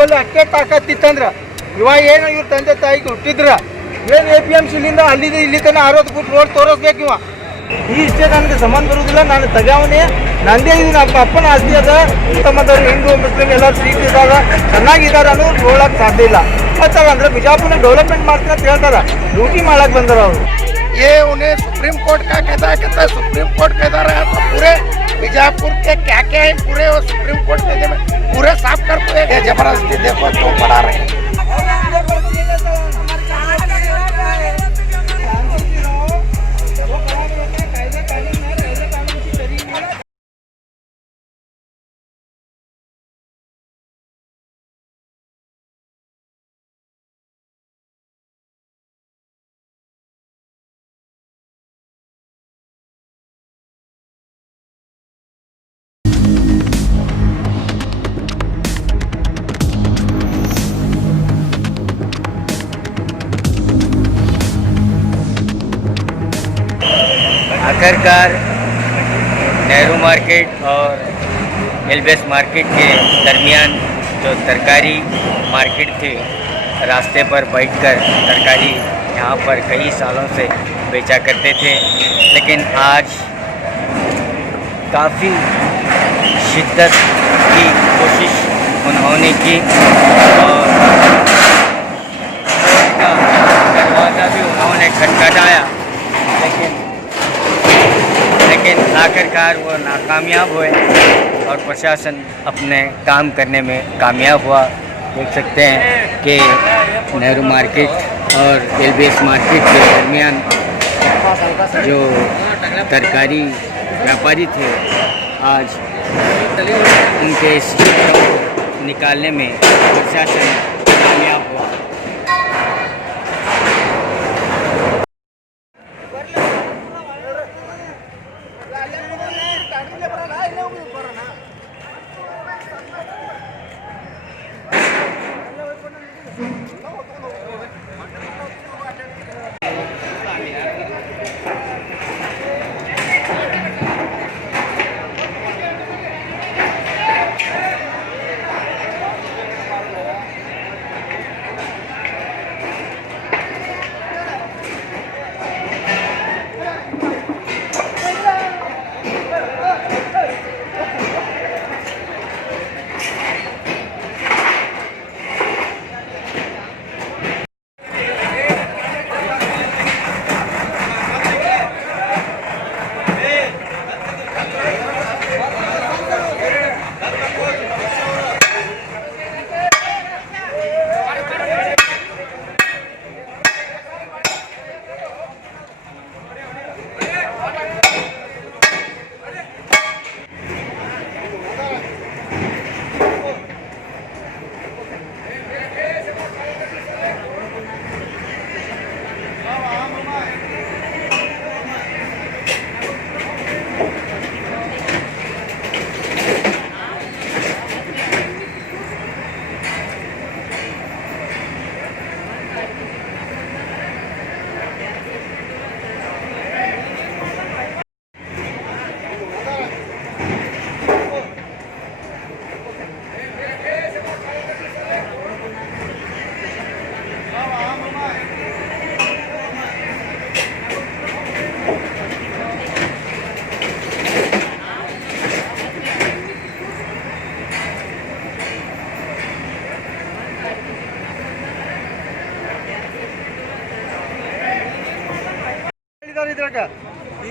ಬಲ್ಲಿ ಅಷ್ಟೇ ತಾಕತ್ತಿತ್ತಂದ್ರೆ ಇವಾಗ ಏನು ಇವ್ರ ತಂದೆ ತಾಯಿಗೆ ಹುಟ್ಟಿದ್ರ ಏನು APMCಲಿಂದ ಅಲ್ಲಿದೆ ಇಲ್ಲಿ ತನಕ 60 ಫುಟ್ ರೋಡ್ ತೋರಿಸ್ಬೇಕು ಇವ. ಇಷ್ಟೇ ನನಗೆ ಸಂಬಂಧ ಬರುವುದಿಲ್ಲ, ನಾನು ತಗಾವನೆ ನಂದೇ ಇದು ನಮ್ಮ ಅಪ್ಪನ ಆಸ್ತಿ ಅದ, ತಮ್ಮದವ್ರು ಹಿಂದೂ ಮುಸ್ಲಿಂ ಎಲ್ಲರೂ ಸೀಟ್ ಇದ್ದಾಗ ಚೆನ್ನಾಗಿದ್ದಾರೆ ಅನ್ನೋದು ನೋಡಕ್ಕೆ ಸಾಧ್ಯ ಇಲ್ಲ. ಮತ್ತು ಅಂದ್ರೆ ಬಿಜಾಪುರ ಡೆವಲಪ್ಮೆಂಟ್ ಮಾಡ್ತೀನಿ ಅಂತ ಹೇಳ್ತಾರೆ, ಡ್ಯೂಟಿ ಮಾಡಕ್ಕೆ ಬಂದಾರ ಅವರು. ये उन्हें सुप्रीम कोर्ट का कहता है सुप्रीम कोर्ट कहता रहा तो पूरे बीजापुर के क्या क्या है पूरे वो सुप्रीम कोर्ट के पूरे साफ कर पूरे जबरदस्ती देखो क्यों पड़ा रहे हैं। आखिरकार नेहरू मार्केट और एलबीएस मार्केट के दरमियान जो तरकारी मार्केट थी, रास्ते पर बैठकर तरकारी यहाँ पर कई सालों से बेचा करते थे, लेकिन आज काफ़ी शिद्दत की कोशिश उन्होंने की और का दरवाज़ा भी उन्होंने खटखटाया, लेकिन आखिरकार वो नाकामयाब हुए और प्रशासन अपने काम करने में कामयाब हुआ। देख सकते हैं कि नेहरू मार्केट और एलबीएस मार्केट के दरमियान जो तरकारी व्यापारी थे, आज उनके स्ट्रीट को निकालने में प्रशासन कामयाब हुआ।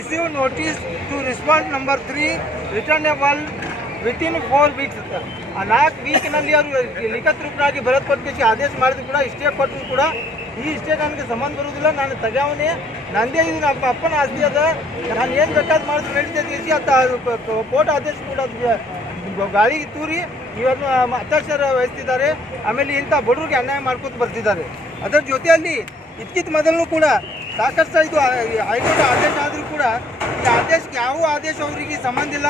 Issue notice to respond number 3 returnable within 4 weeks. 4 ವೀಕ್ನಲ್ಲಿ ಅವರು ಲಿಖಿತ ರೂಪವಾಗಿ ಬರೆದು ಕೊಟ್ಟು ಆದೇಶ ಮಾಡಿದ್ರು ಕೂಡ ಇಷ್ಟೇ ಕೊಟ್ಟರು ಕೂಡ ಈ ಇಷ್ಟೇ ನನಗೆ ಸಂಬಂಧ ಬರುವುದಿಲ್ಲ, ನಾನು ತಗಾವನೆ ನಂದೇ ಇದು ನಮ್ಮ ಅಪ್ಪನ ಆಸ್ತಿ ಅದ, ನಾನು ಏನು ಬೇಕಾದ್ರು ಮಾಡಿದ್ರು ನಡೀತೈತಿ ಅಂತ ಕೋರ್ಟ್ ಆದೇಶ ಕೂಡ ಗಾಳಿಗೆ ತೂರಿ ಇವನ್ನು ಅತ್ಯಾಚಾರ ವಹಿಸ್ತಿದ್ದಾರೆ. ಆಮೇಲೆ ಇಂಥ ಬಡವರಿಗೆ ಅನ್ಯಾಯ ಮಾಡ್ಕೊತ ಬರ್ತಿದ್ದಾರೆ. ಅದರ ಜೊತೆಯಲ್ಲಿ ಇದಕ್ಕಿಂತ ಮೊದಲು ಕೂಡ ಸಾಕಷ್ಟು ಇದು ಹೈಕೋರ್ಟ್ ಆದೇಶ ಆದರೂ ಕೂಡ ಈ ಆದೇಶಕ್ಕೆ ಯಾವ ಆದೇಶ ಅವರಿಗೆ ಸಂಬಂಧ ಇಲ್ಲ,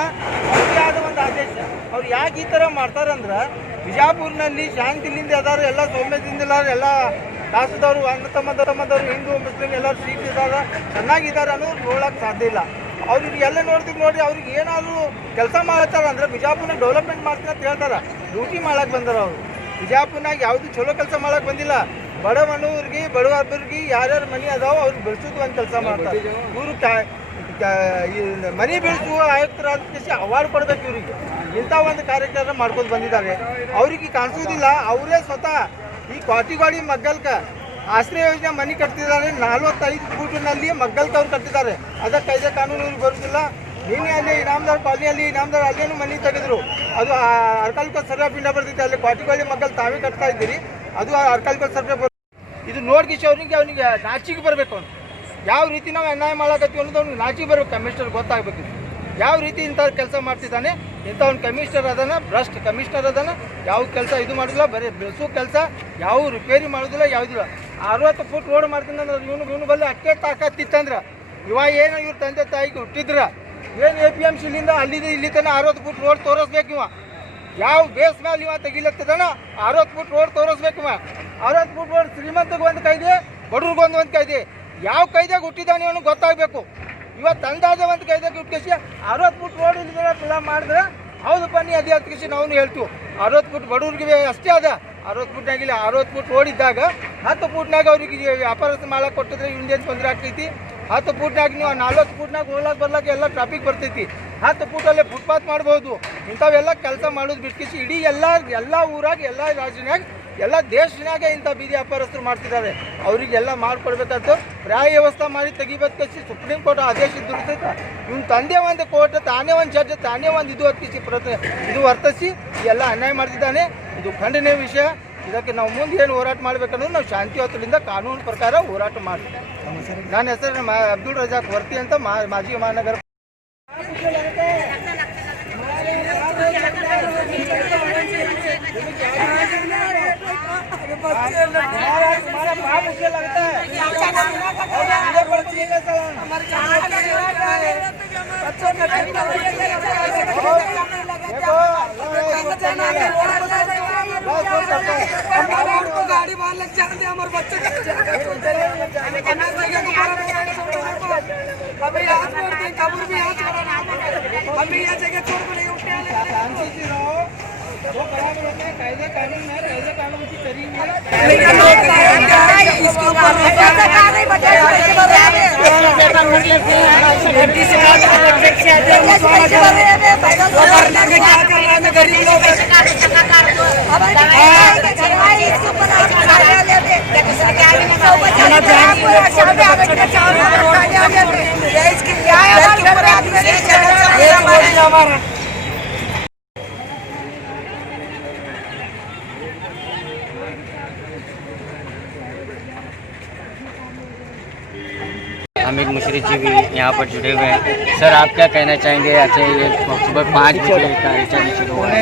ಅವ್ರಿಗೆ ಆದ ಒಂದು ಆದೇಶ. ಅವ್ರು ಯಾಕೆ ಈ ಥರ ಮಾಡ್ತಾರಂದ್ರೆ ಬಿಜಾಪುರ್ನಲ್ಲಿ ಶಾಂತಿಲಿಂದ ಅದಾರ, ಎಲ್ಲ ಸೌಮ್ಯದಿಂದ ಎಲ್ಲ ರಾಷ್ಟ್ರದವರು ಅಣ್ಣ ತಮ್ಮದವರು ಹಿಂದೂ ಮುಸ್ಲಿಂ ಎಲ್ಲರೂ ಸೀಟ್ ಇದ್ದಾರೆ, ಚೆನ್ನಾಗಿದ್ದಾರೆ ಅನ್ನೋದು ನೋಡೋಕ್ಕೆ ಸಾಧ್ಯ ಇಲ್ಲ. ಅವ್ರಿಗೆ ಎಲ್ಲ ನೋಡ್ತೀವಿ ನೋಡ್ರಿ, ಅವ್ರಿಗೆ ಏನಾದರೂ ಕೆಲಸ ಮಾಡ್ತಾರ ಅಂದ್ರೆ ಬಿಜಾಪುರ್ನ ಡೆವಲಪ್ಮೆಂಟ್ ಮಾಡ್ತೀನಿ ಅಂತ ಹೇಳ್ತಾರೆ, ಡ್ಯೂಟಿ ಮಾಡಕ್ಕೆ ಬಂದಾರ ಅವರು. ಬಿಜಾಪುರ್ನಾಗ ಯಾವುದು ಚಲೋ ಕೆಲಸ ಮಾಡಕ್ಕೆ ಬಂದಿಲ್ಲ. ಬಡ ಮನವ್ರಿಗೆ ಬಡವರಿಗೆ ಯಾರ್ಯಾರು ಮನೆ ಅದಾವ ಅವ್ರಿಗೆ ಬೆಳೆಸೋದು ಒಂದು ಕೆಲಸ ಮಾಡ್ತಾರೆ. ಇವರು ಮನೆ ಬೆಳೆಸುವ ಆಯುಕ್ತರಾದ ಅವಾರ್ಡ್ ಕೊಡ್ಬೇಕು ಇವರಿಗೆ. ಇಂಥ ಒಂದು ಕಾರ್ಯಕ್ರಮ ಮಾಡ್ಕೊಂಡು ಬಂದಿದ್ದಾರೆ. ಅವ್ರಿಗೆ ಕಾಣಿಸೋದಿಲ್ಲ. ಅವರೇ ಸ್ವತಃ ಈ ಕ್ವಾಟಿಗಾಡಿ ಮಗ್ಗಲ್ಕ ಆಶ್ರಯ ಯೋಜನೆ ಮನೆ ಕಟ್ತಿದ್ದಾರೆ. 45 ಫೂಟಿನಲ್ಲಿ ಮಗ್ಗಲ್ಕ ಅವ್ರು ಕಟ್ಟಿದ್ದಾರೆ. ಅದಕ್ಕೆ ಕಾಯ್ದೆ ಕಾನೂನು ಇವ್ರಿಗೆ ಬರೋದಿಲ್ಲ. ನಿನ್ನೆ ಅಲ್ಲಿ ಇನಾಮದಾರ್ ಕಾಲನಿಯಲ್ಲಿ ಇನಾಮದಾರ್ ಅಲ್ಲೇನು ಮನೆ ತೆಗೆದ್ರು. ಅದು ಅರ್ಕಾಲಿಕ ಸರ್ವೆ ಪಿಂಡ ಬರ್ತೈತೆ. ಅಲ್ಲಿ ಕ್ವಾಟಿಗಾಡಿ ಮಗ್ಗಲ್ ತಾವೇ ಕಟ್ತಾ ಇದ್ದೀರಿ. ಅದು ಅರ್ಕಾಲಿಕ ಸರ್ವೆ ಇದು ನೋಡ್ಗಿಸಿ ಅವನಿಗೆ ನಾಚಿಗೆ ಬರಬೇಕು. ಅವ್ನು ಯಾವ ರೀತಿ ನಾವು ಅನ್ಯಾಯ ಮಾಡಕತ್ತೀವಿ ಅನ್ನೋದು ಅವ್ನಿಗೆ ನಾಚಿಗೆ ಬರಬೇಕು. ಕಮಿಷನರ್ ಗೊತ್ತಾಗಬೇಕು ಯಾವ ರೀತಿ ಇಂಥ ಕೆಲಸ ಮಾಡ್ತಿದ್ದಾನೆ. ಇಂಥ ಒಂದು ಕಮಿಷನರ್ ಅದಾನ, ಭ್ರಷ್ಟ ಕಮಿಷನರ್ ಅದಾನ. ಯಾವ ಕೆಲಸ ಇದು ಮಾಡೋದಿಲ್ಲ, ಬರೀ ಬೆಳೆಸೋ ಕೆಲಸ ಯಾವ ರಿಪೇರಿ ಮಾಡೋದಿಲ್ಲ, ಯಾವುದಿಲ್ಲ. 60 ಫುಟ್ ರೋಡ್ ಮಾಡ್ತೀನಿ ಅಂದ್ರೆ ಇವನು ಬಲ್ಲಿ ಅಷ್ಟೇ ತಾಕತ್ತಿತ್ತಂದ್ರೆ ಇವಾಗ ಏನು ಇವ್ರ ತಂದೆ ತಾಯಿಗೆ ಹುಟ್ಟಿದ್ರ ಏನು APMCಲಿಂದ ಅಲ್ಲಿಂದ ಇಲ್ಲಿ ತನಕ 60 ಫುಟ್ ರೋಡ್ ತೋರಿಸ್ಬೇಕು. ಇವ ಯಾವ ಬೇಸ್ ಮೇಲೆ ಇವ ತೆಗಿಲತ್ತದನ 60 ಫುಟ್ ರೋಡ್ ತೋರಿಸ್ಬೇಕು. ಇವ 60 ಫುಟ್ ರೋಡ್ ಶ್ರೀಮಂತಗೆ ಒಂದು ಕಾಯ್ದೆ, ಬಡವ್ರಿಗೊಂದು ಒಂದು ಕಾಯ್ದೆ. ಯಾವ ಕಾಯ್ದೆಗೆ ಹುಟ್ಟಿದ್ದಾನೆ ಇವನು ಗೊತ್ತಾಗಬೇಕು. ಇವತ್ತು ಅಂದಾಜ ಒಂದು ಕಾಯ್ದೆಗೆ ಹುಟ್ಟಿಸಿ 60 ಫುಟ್ ರೋಡ್ ಇಲ್ಲ ಮಾಡಿದ್ರೆ ಹೌದಪ್ಪ ನೀ ಅದೇ ಹತ್ಕಿಸಿ ನಾವು ಹೇಳ್ತೀವಿ. 60 ಫುಟ್ ಬಡವ್ರಿಗೆ ಅಷ್ಟೇ ಅದ. 60 ಫುಟ್ನಾಗಿಲ್ಲ. 60 ಫುಟ್ ರೋಡ್ ಇದ್ದಾಗ 10 ಫುಟ್ನಾಗ ಅವ್ರಿಗೆ ವ್ಯಾಪಾರ ಮಾಡಕ್ಕೆ ಕೊಟ್ಟಿದ್ರೆ ಇಂಡಿಯನ್ ತೊಂದರೆ ಆಗ್ತೈತಿ. 10 ಫುಟ್ನಾಗ ನೀವು 40 ಫುಟ್ನಾಗ ಹೋಗ್ಲಾಕ ಬರ್ಲಾಕ ಎಲ್ಲ ಟ್ರಾಫಿಕ್ ಬರ್ತೈತಿ. 10 ಫುಟಲ್ಲೇ ಫುಟ್ಪಾತ್ ಮಾಡ್ಬೋದು. ಇಂಥವೆಲ್ಲ ಕೆಲಸ ಮಾಡೋದು ಬಿಟ್ಕಿಸಿ ಇಡೀ ಎಲ್ಲ ಊರಾಗ ಎಲ್ಲ ರಾಜ್ಯನಾಗ ಎಲ್ಲ ದೇಶನಾಗೆ ಇಂಥ ಬೀದಿ ವ್ಯಾಪಾರಸ್ಥರು ಮಾಡ್ತಿದ್ದಾರೆ. ಅವರಿಗೆಲ್ಲ ಮಾಡಿಕೊಡ್ಬೇಕಂತ ಪ್ರಾಯ ವ್ಯವಸ್ಥೆ ಮಾಡಿ ತೆಗಿಬೇಕಿ ಸುಪ್ರೀಂ ಕೋರ್ಟ್ ಆದೇಶ ದುಡಿತೈತೆ. ಇವನು ತಂದೆ ಒಂದು ಕೋರ್ಟ್, ತಾನೇ ಒಂದು ಜಡ್ಜ್, ತಾನೇ ಒಂದು ಇದು ಹತ್ತಿಸಿ ಇದು ವರ್ತಿಸಿ ಎಲ್ಲ ಅನ್ಯಾಯ ಮಾಡ್ತಿದ್ದಾನೆ. ಇದು ಖಂಡನೀಯ ವಿಷಯ. ಇದಕ್ಕೆ ನಾವು ಮುಂದೆ ಏನು ಹೋರಾಟ ಮಾಡಬೇಕಂದ್ರೆ ನಾವು ಶಾಂತಿಯುತದಿಂದ ಕಾನೂನು ಪ್ರಕಾರ ಹೋರಾಟ ಮಾಡ್ತೀವಿ. ನನ್ನ ಹೆಸರು ಅಬ್ದುಲ್ ರಜಾಕ್ ವರ್ತಿ ಅಂತ, ಮಾಜಿ ಮಹಾನಗರ तुम्हारा पाप मुझे लगता है। गाड़ी बाहर लग जाते हमारे बच्चे कब्र भी अभी ये जगह छोड़ को नहीं उठने वो बराबर होता है। कायदे कानून है, कायदे कानून की करेंगे। इसके ऊपर हामिद मुशर्रफ जी भी यहाँ पर जुड़े हुए हैं। सर आप क्या कहना चाहेंगे? अच्छा ये सुबह 5 बजे का रिटर्न शुरू हुआ है।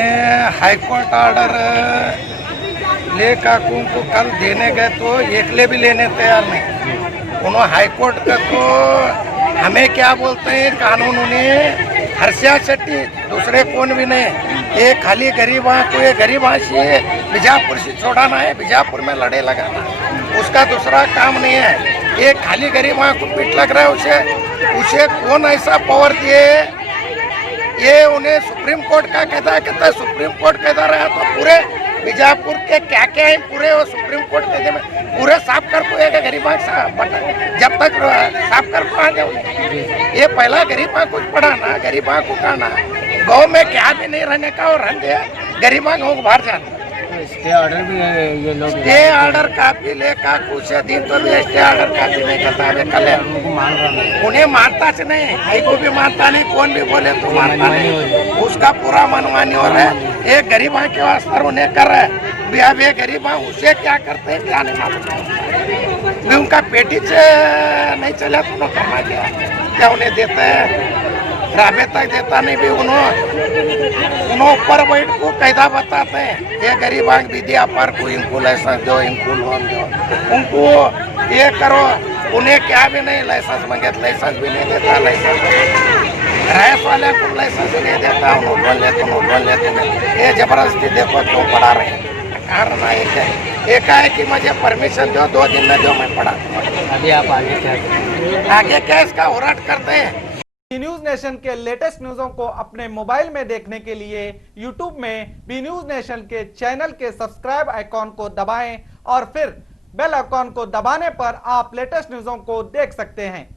हाई कोर्ट ऑर्डर ले काकू को कल देने गए तो एकले भी लेने तैयार नहीं। उन्होंने हाई कोर्ट का तो हमें क्या बोलते हैं कानून उन्हें हर्षिया शट्टी दूसरे कौन भी नहीं। ये खाली गरीबा को ये गरीबा से बीजापुर से छोड़ाना है, बीजापुर में लड़े लगाना, उसका दूसरा काम नहीं है। ये खाली गरीबा को पीठ लग रहा है। उसे कौन ऐसा पावर दिए? ये उन्हें सुप्रीम कोर्ट का कहता है सुप्रीम कोर्ट कहता रहा तो पूरे बीजापुर के क्या है पूरे वो सुप्रीम कोर्ट कहते में पूरे साफ कर पाएगा गरीबा जब तक साफ कर पाएंगे। ये पहला गरीबा कुछ पढ़ाना, गरीबा को खाना, गाँव में क्या भी नहीं रहने का और रह दिया गरीबा गाँव को बाहर जाना। स्टे ऑर्डर भी ये लोग स्टे ऑर्डर काफी ले का कुछ दिन तो भी स्टे ऑर्डर काफी नहीं करता है। कल उन्हें मानता से नहीं, भाई को भी मानता नहीं, कौन भी बोले तो मानता नहीं, उसका पूरा मनमानी हो रहा है। एक गरीबा के वास्ते उन्हें कर रहा है। अब ये गरीबा उसे क्या करते हैं क्या नहीं मालूम। उनका पेटी से नहीं चला तो उन्होंने करना क्या उन्हें देता है राबे तक देता नहीं भी। उन्होंने ऊपर बैठ को कैदा बताते हैं ये गरीबा विद्या पर को इनको लाइसेंस दो, इनको लोन दो, उनको ये करो। उन्हें क्या भी नहीं लाइसेंस मांगे, लाइसेंस भी नहीं देता। लाइसेंस रैस वाले को लाइसेंस भी नहीं देता। लोन लेते ये जबरदस्ती देखो क्यों पढ़ा रहे हैं। कारण एक है कि मुझे परमिशन दो, 2 दिन में जो मैं पढ़ा। अभी आप आगे क्या आगे क्या इसका होराट करते हैं। बी न्यूज नेशन के लेटेस्ट न्यूज़ों को अपने मोबाइल में देखने के लिए यूट्यूब में बी न्यूज नेशन के चैनल के सब्सक्राइब आइकॉन को दबाएं और फिर बेल आइकॉन को दबाने पर आप लेटेस्ट न्यूज़ों को देख सकते हैं।